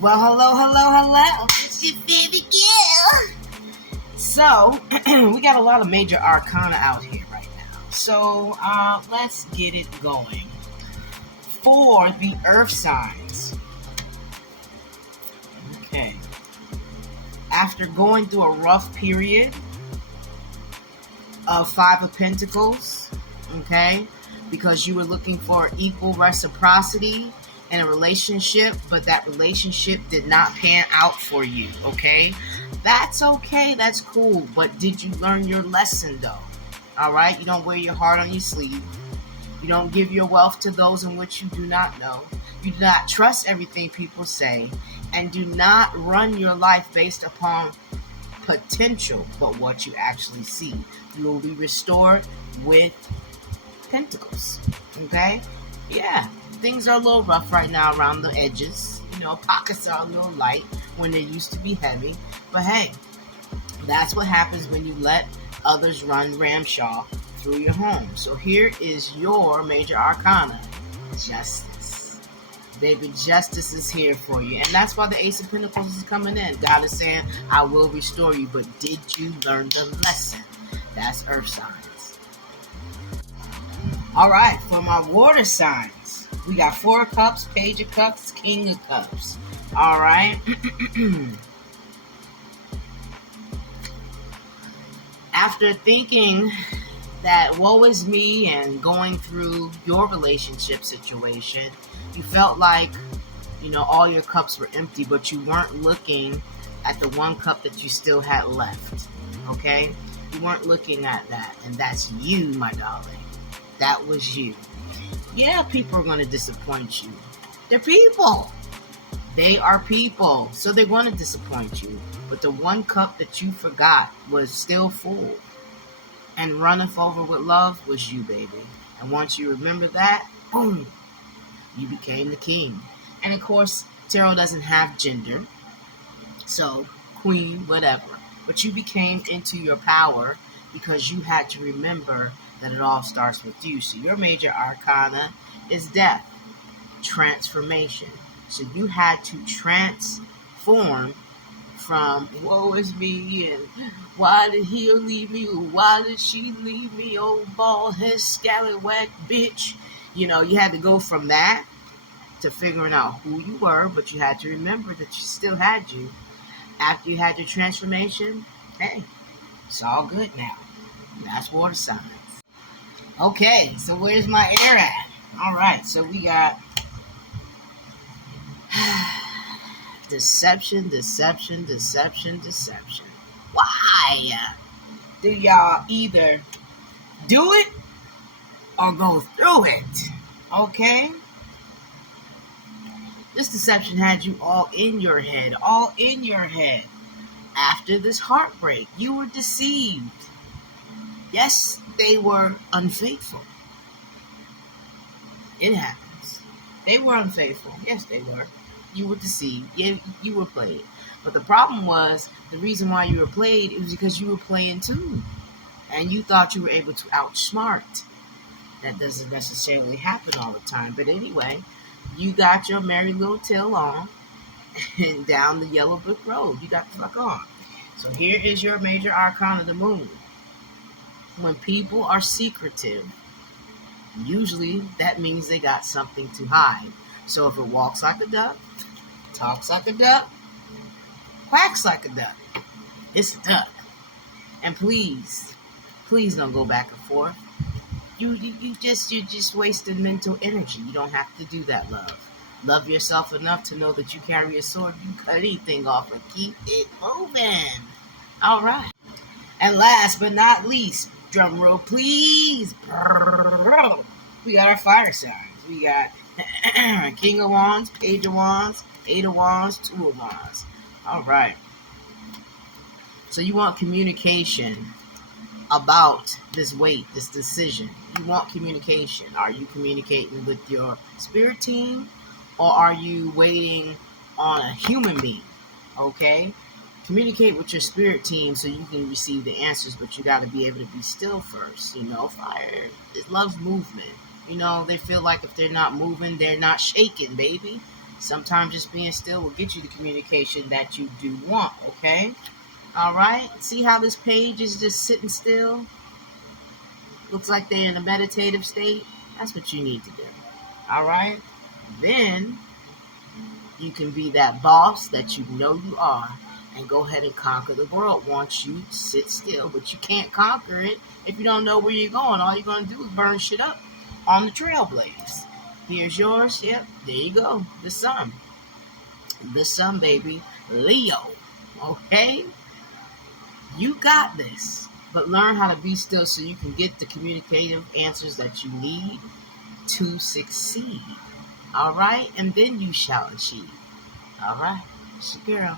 Well, hello. It's your baby girl. So, we got a lot of major arcana out here right now. So, let's get it going. For the earth signs. Okay. After going through a rough period of Five of Pentacles, okay, because you were looking for equal reciprocity in a relationship, but that relationship did not pan out for you, okay? That's okay, that's cool, but did you learn your lesson though? All right, you don't wear your heart on your sleeve. You don't give your wealth to those in which you do not know. You do not trust everything people say, and do not run your life based upon potential, but what you actually see. You will be restored with pentacles, okay? Yeah, things are a little rough right now around the edges. You know, pockets are a little light when they used to be heavy. But hey, that's what happens when you let others run ramshaw through your home. So here is your major arcana, justice. Baby, justice is here for you. And that's why the Ace of Pentacles is coming in. God is saying, I will restore you. But did you learn the lesson? That's earth signs. All right, for my water signs, we got Four of Cups, Page of Cups, King of Cups. All right. After thinking that woe is me and going through your relationship situation, you felt like, you know, all your cups were empty, but you weren't looking at the one cup that you still had left. Okay? You weren't looking at that. And that's you, my darling. That was you. Yeah, people are going to disappoint you. They're people. They are people. So they're going to disappoint you. But the one cup that you forgot was still full. And runneth over with love was you, baby. And once you remember that, boom, you became the king. And of course, tarot doesn't have gender. So, queen, whatever. But you became into your power because you had to remember that it all starts with you. So your major arcana is death, transformation. So you had to transform from woe is me and why did he leave me? Why did she leave me? Oh, bald head, scallywag bitch. You know, you had to go from that to figuring out who you were, but you had to remember that you still had you. After you had your transformation, hey, it's all good now. That's water signs. Okay, so where's my air at? All right, so we got deception. Why do y'all either do it or go through it? Okay? This deception had you all in your head. After this heartbreak, you were deceived. Yes, they were unfaithful. It happens. They were unfaithful. Yes, they were. You were deceived. Yeah, you were played. But the problem was, the reason why you were played is because you were playing too. And you thought you were able to outsmart. That doesn't necessarily happen all the time. But anyway, you got your merry little tail on and down the yellow brick road. You got the fuck on. So here is your major arcana, the moon. When people are secretive, usually that means they got something to hide. So if it walks like a duck, talks like a duck, quacks like a duck, it's a duck. And please don't go back and forth. You just wasted mental energy. You don't have to do that, love. Love yourself enough to know that you carry a sword. You cut anything off and keep it moving. All right. And last but not least, drum roll, please. We got our fire signs. We got King of Wands, Page of Wands, Eight of Wands, Two of Wands. All right. So you want communication about this weight, this decision. You want communication. Are you communicating with your spirit team, or are you waiting on a human being? Okay? Communicate with your spirit team so you can receive the answers, but you got to be able to be still first. You know, fire, it loves movement. You know, they feel like if they're not moving, they're not shaking, baby. Sometimes just being still will get you the communication that you do want, okay? All right? See how this page is just sitting still? Looks like they're in a meditative state. That's what you need to do. All right? Then you can be that boss that you know you are and go ahead and conquer the world once you sit still. But you can't conquer it if you don't know where you're going. All you're going to do is burn shit up on the trailblaze. Here's yours. Yep, there you go. The sun. The sun, baby. Leo. Okay? You got this. But learn how to be still so you can get the communicative answers that you need to succeed. All right? And then you shall achieve. All right? It's your girl.